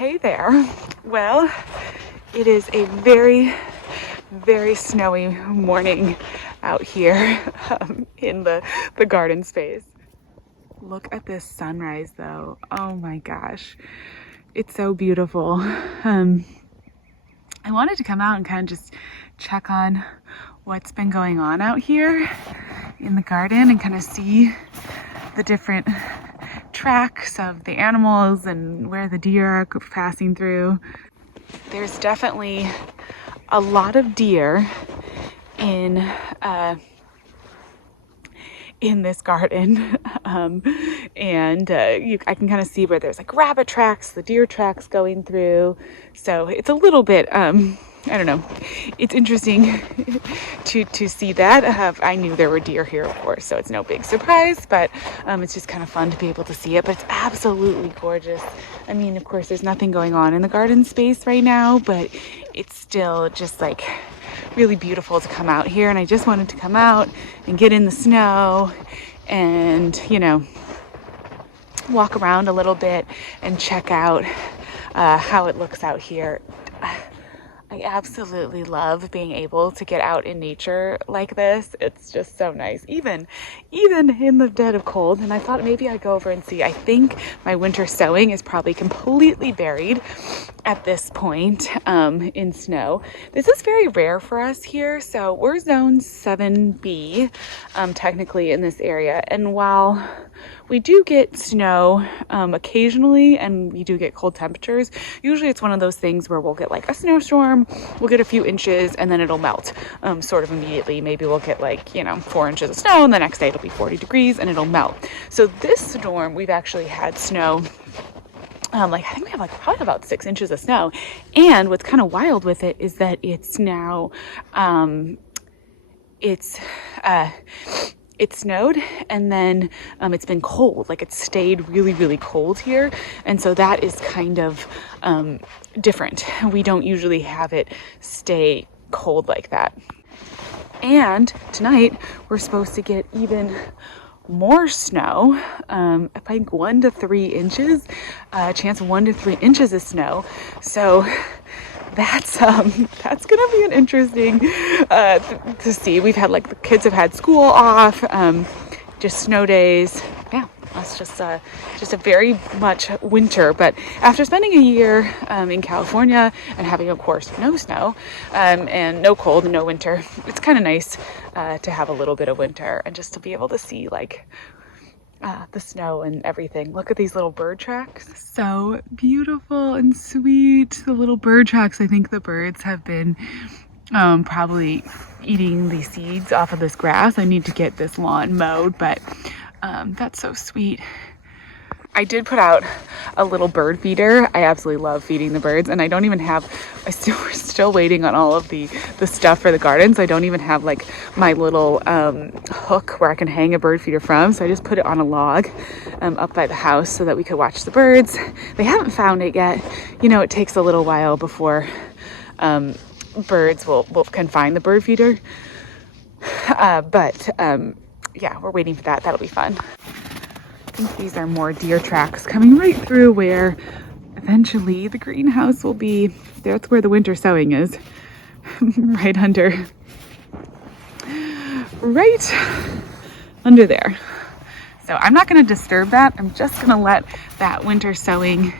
Hey there. Well, it is a very, very snowy morning out here in the garden space. Look at this sunrise though. Oh my gosh. It's so beautiful. I wanted to come out and kind of just check on what's been going on out here in the garden and kind of see the different tracks of the animals and where the deer are passing through. There's definitely a lot of deer in this garden, and I can kind of see where there's like rabbit tracks, the deer tracks going through. So it's a little bit, I don't know. It's interesting to see that. I knew there were deer here, of course, so it's no big surprise, but it's just kind of fun to be able to see it. But it's absolutely gorgeous. I mean, of course, there's nothing going on in the garden space right now, but it's still just like really beautiful to come out here. And I just wanted to come out and get in the snow and, you know, walk around a little bit and check out how it looks out here. I absolutely love being able to get out in nature like this. It's just so nice, even in the dead of cold. And I thought maybe I'd go over and see. I think my winter sowing is probably completely buried at this point in snow. This is very rare for us here. So we're zone 7B technically in this area. And while we do get snow occasionally, and we do get cold temperatures, usually it's one of those things where we'll get like a snowstorm, we'll get a few inches, and then it'll melt sort of immediately. Maybe we'll get like, 4 inches of snow, and the next day it'll be 40 degrees and it'll melt. So this storm, we've actually had snow. I think we have like probably about 6 inches of snow. And what's kind of wild with it is that it's now, it snowed, and then it's been cold. Like it's stayed really, really cold here. And so that is kind of different. We don't usually have it stay cold like that. And tonight we're supposed to get even more snow. I think 1 to 3 inches, chance of 1 to 3 inches of snow. So that's gonna be an interesting to see. We've had like the kids have had school off, just snow days. Yeah, that's just a very much winter. But after spending a year in California and having, of course, no snow and no cold and no winter, it's kind of nice to have a little bit of winter and just to be able to see like the snow and everything. Look at these little bird tracks. So beautiful and sweet. The little bird tracks. I think the birds have been probably eating the seeds off of this grass. I need to get this lawn mowed, but that's so sweet. I did put out a little bird feeder. I absolutely love feeding the birds, and I don't even have, we're still waiting on all of the stuff for the garden, so I don't even have like my little hook where I can hang a bird feeder from. So I just put it on a log up by the house so that we could watch the birds. They haven't found it yet. It takes a little while before birds can find the bird feeder. But yeah, we're waiting for that. That'll be fun. I think these are more deer tracks coming right through where eventually the greenhouse will be. That's where the winter sowing is. right under there. So I'm not going to disturb that. I'm just going to let that winter sowing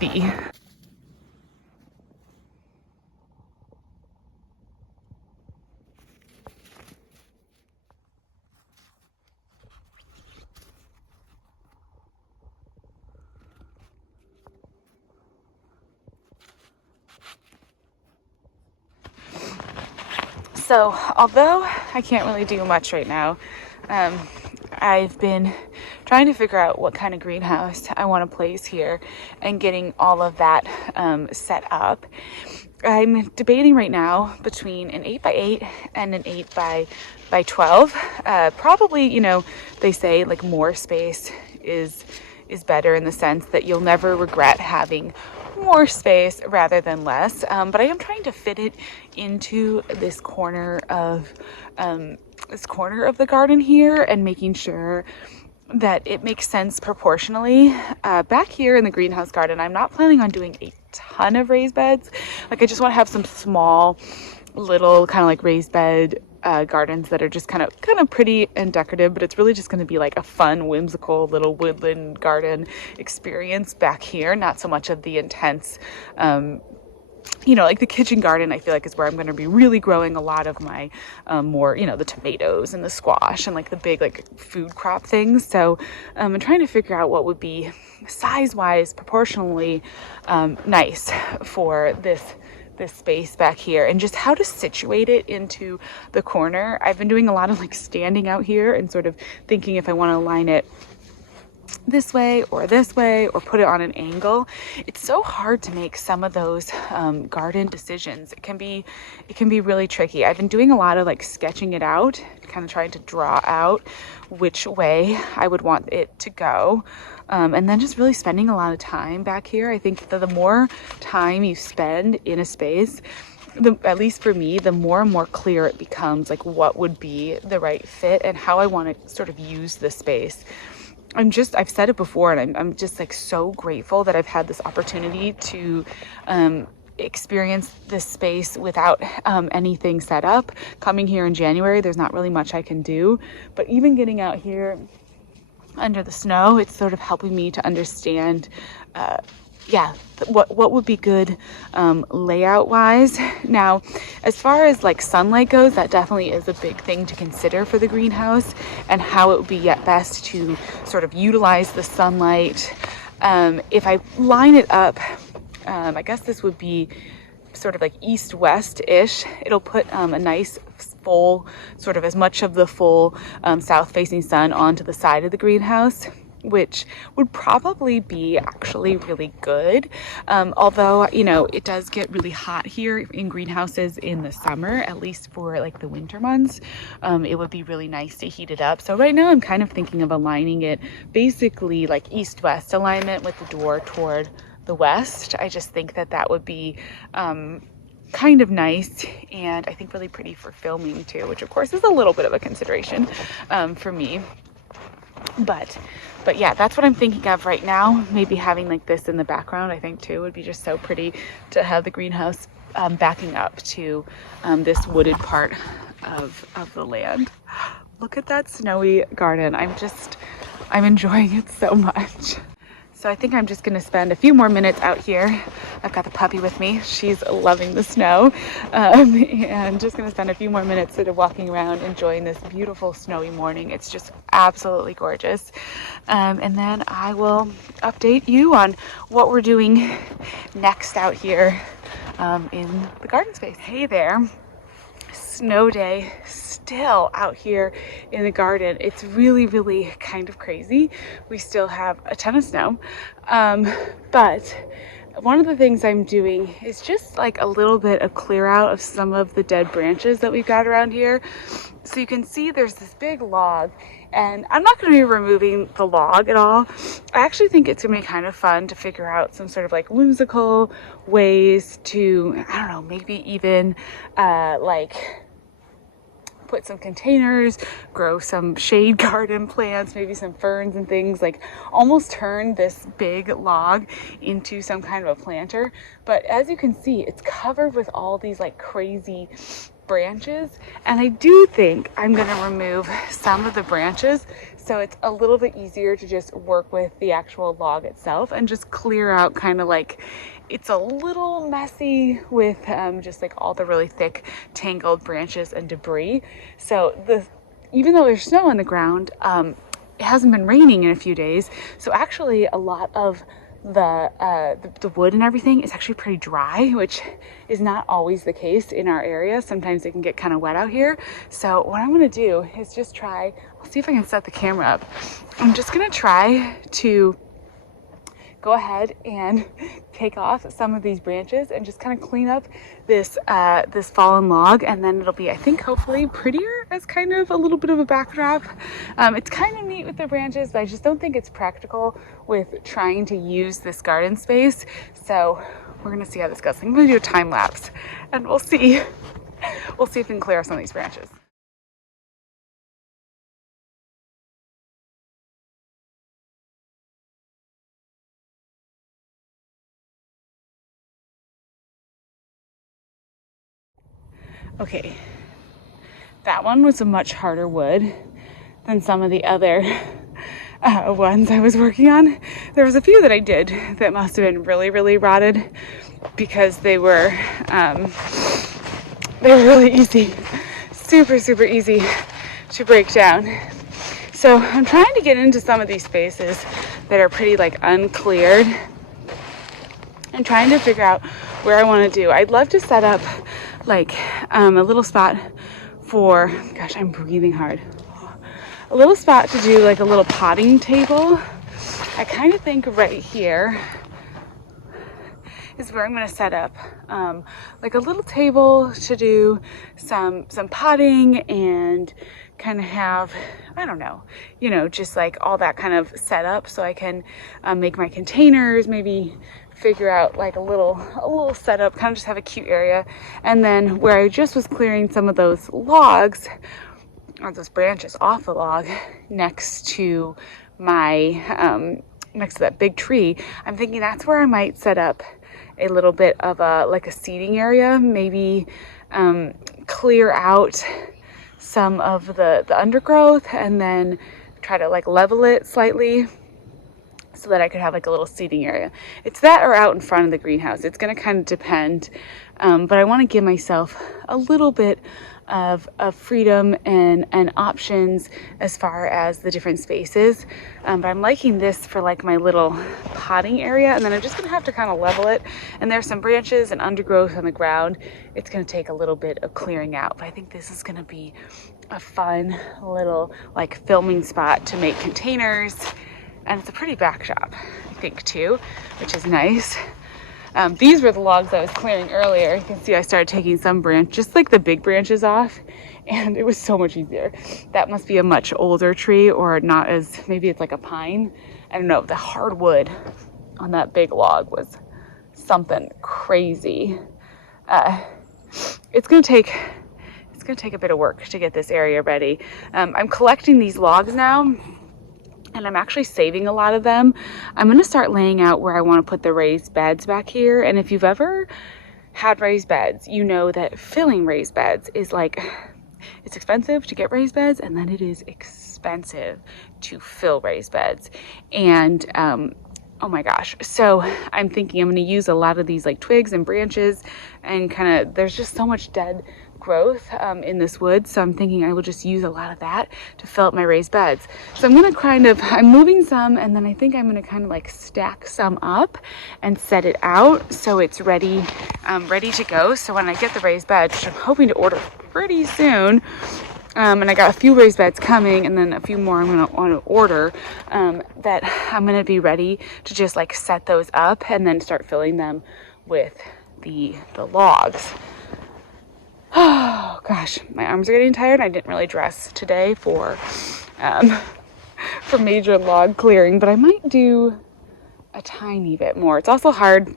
be. So although I can't really do much right now, I've been trying to figure out what kind of greenhouse I want to place here and getting all of that set up. I'm debating right now between an 8x8 and an 8x12. Probably, they say like more space is better in the sense that you'll never regret having more space rather than less. But I am trying to fit it into this corner of the garden here and making sure that it makes sense proportionally. Back here in the greenhouse garden, I'm not planning on doing a ton of raised beds. Like I just want to have some small little kind of like raised bed gardens that are just kind of pretty and decorative, but it's really just going to be like a fun, whimsical little woodland garden experience back here, not so much of the intense you know, like the kitchen garden, I feel like is where I'm going to be really growing a lot of my more, you know, the tomatoes and the squash and like the big like food crop things. So I'm trying to figure out what would be size-wise proportionally nice for this space back here, and just how to situate it into the corner. I've been doing a lot of like standing out here and sort of thinking if I want to align it this way or put it on an angle. It's so hard to make some of those garden decisions. It can be really tricky. I've been doing a lot of like sketching it out, kind of trying to draw out which way I would want it to go. And then just really spending a lot of time back here. I think that the more time you spend in a space, at least for me, the more and more clear it becomes like what would be the right fit and how I want to sort of use the space. I've said it before, and I'm just like so grateful that I've had this opportunity to experience this space without anything set up. Coming here in January, there's not really much I can do, but even getting out here under the snow, it's sort of helping me to understand what would be good layout wise. Now, as far as like sunlight goes, that definitely is a big thing to consider for the greenhouse, and how it would be yet best to sort of utilize the sunlight. If I line it up, I guess this would be sort of like east-west-ish. It'll put a nice full, sort of as much of the full south-facing sun onto the side of the greenhouse, which would probably be actually really good. Although, you know, it does get really hot here in greenhouses in the summer, at least for like the winter months. It would be really nice to heat it up. So right now I'm kind of thinking of aligning it basically like east-west alignment with the door toward the west. I just think that that would be kind of nice, and I think really pretty for filming too, which of course is a little bit of a consideration for me. But yeah, that's what I'm thinking of right now. Maybe having like this in the background, I think too, would be just so pretty to have the greenhouse backing up to this wooded part of the land. Look at that snowy garden. I'm enjoying it so much. So I think I'm just going to spend a few more minutes out here. I've got the puppy with me. She's loving the snow. And just going to spend a few more minutes sort of walking around, enjoying this beautiful snowy morning. It's just absolutely gorgeous. And then I will update you on what we're doing next out here in the garden space. Hey there. Snow day still out here in the garden. It's really, really kind of crazy. We still have a ton of snow, but one of the things I'm doing is just like a little bit of clear out of some of the dead branches that we've got around here. So you can see there's this big log, and I'm not going to be removing the log at all. I actually think it's going to be kind of fun to figure out some sort of like whimsical ways to, I don't know, maybe even like put some containers, grow some shade garden plants, maybe some ferns and things, like almost turn this big log into some kind of a planter. But as you can see, it's covered with all these like crazy branches, and I do think I'm going to remove some of the branches so it's a little bit easier to just work with the actual log itself and just clear out kind of like, it's a little messy with just like all the really thick tangled branches and debris. So even though there's snow on the ground, it hasn't been raining in a few days, so actually a lot of the wood and everything is actually pretty dry, which is not always the case in our area. Sometimes it can get kind of wet out here. So what I'm going to do is just try, I'll see if I can set the camera up. I'm just going to try to go ahead and take off some of these branches and just kind of clean up this this fallen log, and then it'll be, I think, hopefully prettier as kind of a little bit of a backdrop. It's kind of neat with the branches, but I just don't think it's practical with trying to use this garden space. So we're gonna see how this goes. I'm gonna do a time lapse, and we'll see if we can clear some of these branches. Okay, that one was a much harder wood than some of the other ones I was working on. There was a few that I did that must have been really, really rotted because they were really easy, super, super easy to break down. So I'm trying to get into some of these spaces that are pretty like uncleared and trying to figure out where I want to do. I'd love to set up like a little spot for, gosh, I'm breathing hard. A little spot to do like a little potting table. I kind of think right here is where I'm going to set up like a little table to do some potting and kind of have, I don't know, you know, just like all that kind of set up so I can make my containers, maybe figure out like a little setup, kind of just have a cute area. And then where I just was clearing some of those logs or those branches off the log next to my next to that big tree, I'm thinking that's where I might set up a little bit of a like a seating area, maybe clear out some of the undergrowth and then try to like level it slightly so that I could have like a little seating area. It's that or out in front of the greenhouse. It's going to kind of depend, but I want to give myself a little bit of freedom and options as far as the different spaces. But I'm liking this for like my little potting area, and then I'm just gonna have to kind of level it. And there's some branches and undergrowth on the ground. It's gonna take a little bit of clearing out, but I think this is gonna be a fun little like filming spot to make containers. And it's a pretty backdrop, I think, too, which is nice. These were the logs I was clearing earlier. You can see I started taking some just like the big branches off, and it was so much easier. That must be a much older tree, or not as, maybe it's like a pine. I don't know. The hardwood on that big log was something crazy. It's gonna take a bit of work to get this area ready. I'm collecting these logs now, and I'm actually saving a lot of them. I'm gonna start laying out where I wanna put the raised beds back here. And if you've ever had raised beds, you know that filling raised beds is like, it's expensive to get raised beds, and then it is expensive to fill raised beds. And oh my gosh. So I'm thinking I'm gonna use a lot of these like twigs and branches, and kind of, there's just so much dead growth in this wood, so I'm thinking I will just use a lot of that to fill up my raised beds. So I'm gonna I'm moving some, and then I think I'm gonna kind of like stack some up and set it out so it's ready to go. So when I get the raised beds, which I'm hoping to order pretty soon, and I got a few raised beds coming, and then a few more I'm gonna want to order, that I'm gonna be ready to just like set those up and then start filling them with the logs. Oh gosh, my arms are getting tired. I didn't really dress today for major log clearing, but I might do a tiny bit more. It's also hard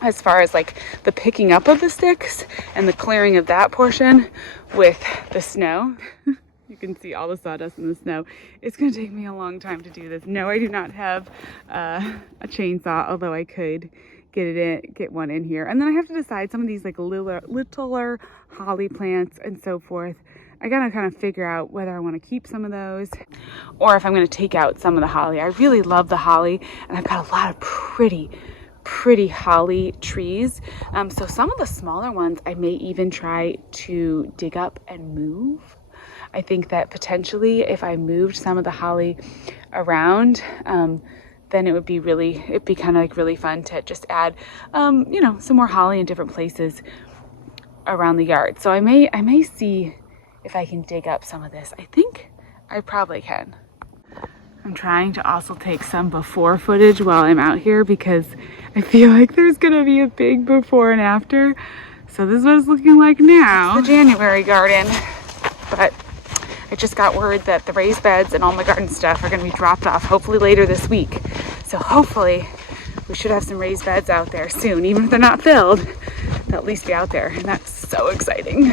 as far as like the picking up of the sticks and the clearing of that portion with the snow. You can see all the sawdust in the snow. It's gonna take me a long time to do this. No, I do not have a chainsaw, although I could get one in here. And then I have to decide some of these like littler holly plants and so forth. I gotta kind of figure out whether I want to keep some of those or if I'm going to take out some of the holly. I really love the holly, and I've got a lot of pretty holly trees. So some of the smaller ones I may even try to dig up and move. I think that potentially if I moved some of the holly around, then it'd be kind of like really fun to just add, you know, some more holly in different places around the yard. So I may see if I can dig up some of this. I think I probably can. I'm trying to also take some before footage while I'm out here because I feel like there's gonna be a big before and after. So this is what it's looking like now. It's the January garden, but I just got word that the raised beds and all my garden stuff are gonna be dropped off hopefully later this week. So hopefully we should have some raised beds out there soon. Even if they're not filled, they'll at least be out there, and that's so exciting.